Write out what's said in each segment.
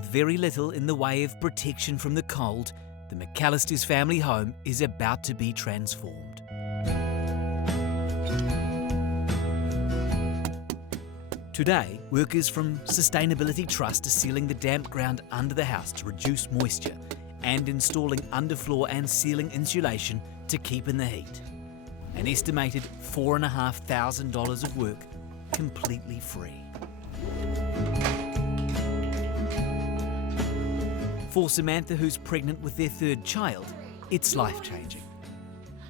With very little in the way of protection from the cold, the McAllister's family home is about to be transformed. Today, workers from Sustainability Trust are sealing the damp ground under the house to reduce moisture and installing underfloor and ceiling insulation to keep in the heat. An estimated $4,500 of work completely free. For Samantha, who's pregnant with their third child, it's life-changing.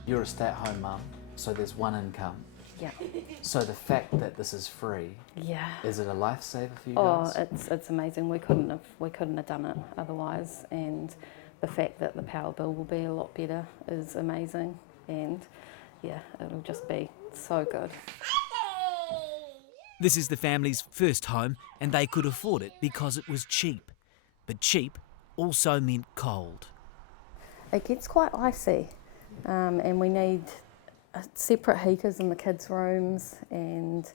You're a stay-at-home mum, so there's one income. Yeah. So the fact that this is free, Yeah. is it a lifesaver for you Oh, guys? it's amazing. We couldn't have done it otherwise, and the fact that the power bill will be a lot better is amazing, and yeah, it'll just be so good. This is the family's first home, and they could afford it because it was cheap. But cheap also meant cold. It gets quite icy, and we need separate heaters in the kids' rooms, and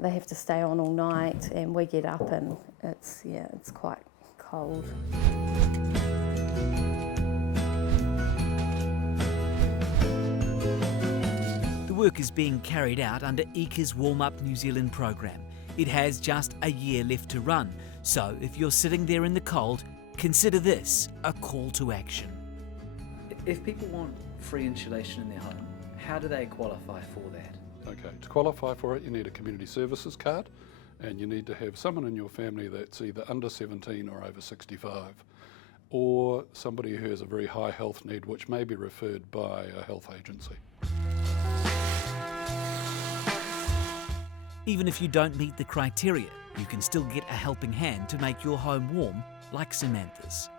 they have to stay on all night, and we get up and it's quite cold. The work is being carried out under EECA's Warm Up New Zealand program. It has just a year left to run, so if you're sitting there in the cold, consider this a call to action. If people want free insulation in their home, how do they qualify for that? Okay, to qualify for it you need a community services card, and you need to have someone in your family that's either under 17 or over 65, or somebody who has a very high health need which may be referred by a health agency. Even if you don't meet the criteria, you can still get a helping hand to make your home warm like Samantha's.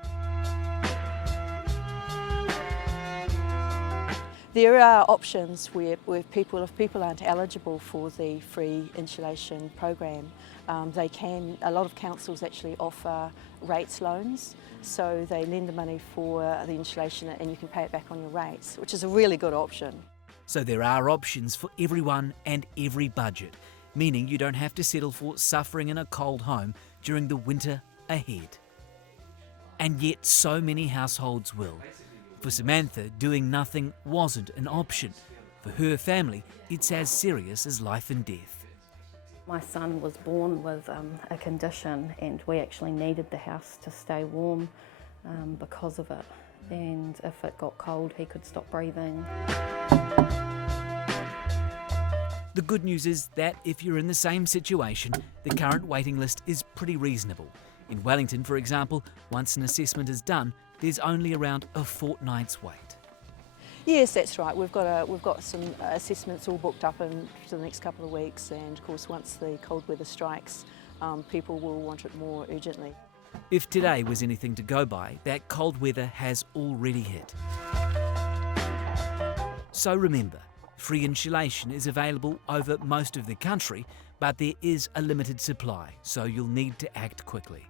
There are options where if people aren't eligible for the free insulation program, a lot of councils actually offer rates loans, so they lend the money for the insulation and you can pay it back on your rates, which is a really good option. So there are options for everyone and every budget, meaning you don't have to settle for suffering in a cold home during the winter ahead. And yet so many households will. For Samantha, doing nothing wasn't an option. For her family, it's as serious as life and death. My son was born with a condition, and we actually needed the house to stay warm because of it. And if it got cold, he could stop breathing. The good news is that if you're in the same situation, the current waiting list is pretty reasonable. In Wellington, for example, once an assessment is done, there's only around a fortnight's wait. Yes, that's right. We've got some assessments all booked up for the next couple of weeks, and of course once the cold weather strikes, people will want it more urgently. If today was anything to go by, that cold weather has already hit. So remember, free insulation is available over most of the country, but there is a limited supply, so you'll need to act quickly.